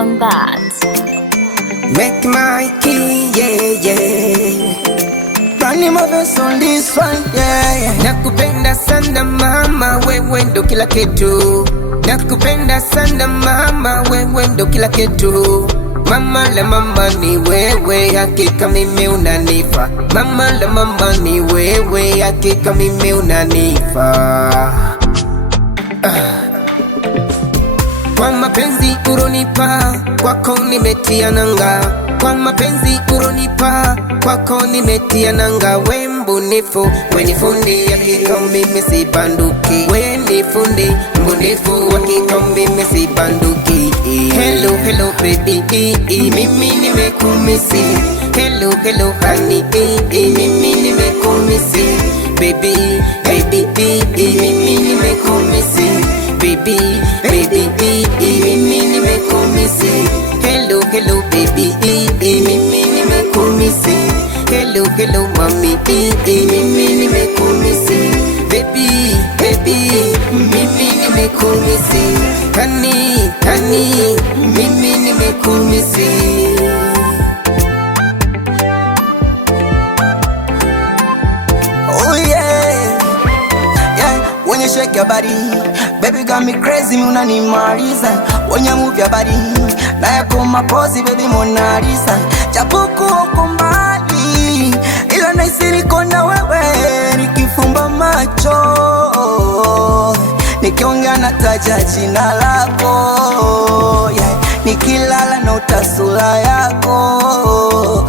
on that. Make my key, yeah, yeah. Running my verse on this one, yeah, yeah. Nakupenda sana mama, wewe ndo kila kitu. Nakupenda sana mama, wewe ndo kila kitu. Mama la mama ni wewe, hakika mimi unanifa. Mama la mama ni wewe, hakika mimi unanifa. Kwa mapenzi uronipa, kwako nimetia nanga. Kwa mapenzi uronipa, kwako nimetia nanga. We mbunifu, we ni fundi, hakika mimi sibanduki. We ni fundi, mbunifu, hakika mimi sibanduki. Hello, hello baby, mimi nimekumisi. Hello, hello honey, mimi nimekumisi. Baby, baby, mimi nimekumisi. Baby, baby, mimi nimekumisi. Hello, hello baby, mimi nimekumisi. Hello, hello mami, mimi nimekumisi. Baby, baby, mimi nimekumisi. Honey, honey, mimi nimekumisi. When you shake your body, baby got me crazy, mi unanimaliza. When you move your body, na yako mapozi baby Mona Lisa. Japoku uko mbali, ila nahisi niko na wewe. Nikifumba macho, nikiongea nataja jina lako, yeah. Nikilala naota sura yako,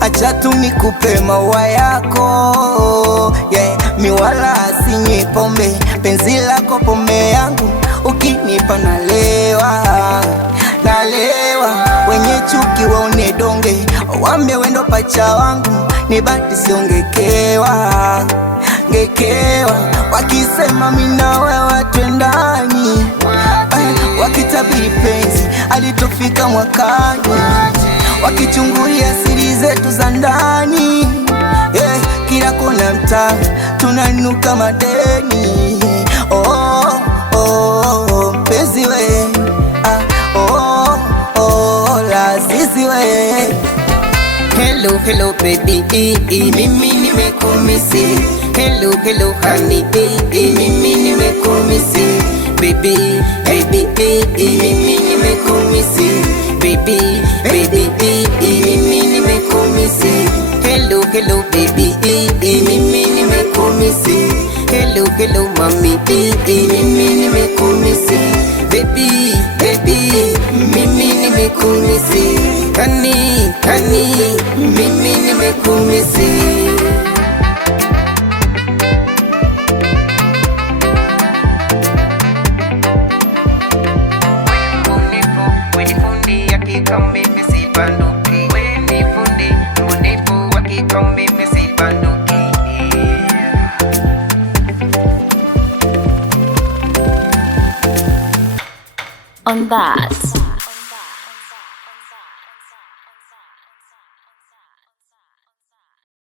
acha tu nikupe maua yako, yeah. Mi wala sinywi pombe, penzi lako pombe yangu. Ukinipa nalewa, nalewa. Wenye chuki waone donge, wambie wendo pacha wangu. Ni bati siongekewa, ngekewa. Wakisema mina wewe twendani, wakitabiri penzi alitofika mwakani. Wakichungulia siri zetu za ndani, yeah. Kila kona mtaa tunanuka madeni. Oh, oh, mpenzi we, oh, oh, lazizi we. Hello, hello baby, mimi nimekumisi. Hello, hello honey, mimi nimekumisi. Baby, baby, mimi nimekumisi. Baby, baby, mimi nimekumisi. Hello, hello baby, mimi nimekumisi. Hello, hello mami, mimi nimekumisi. Baby, baby, mimi nimekumisi. Honey, honey, mimi nimekumisi. On that.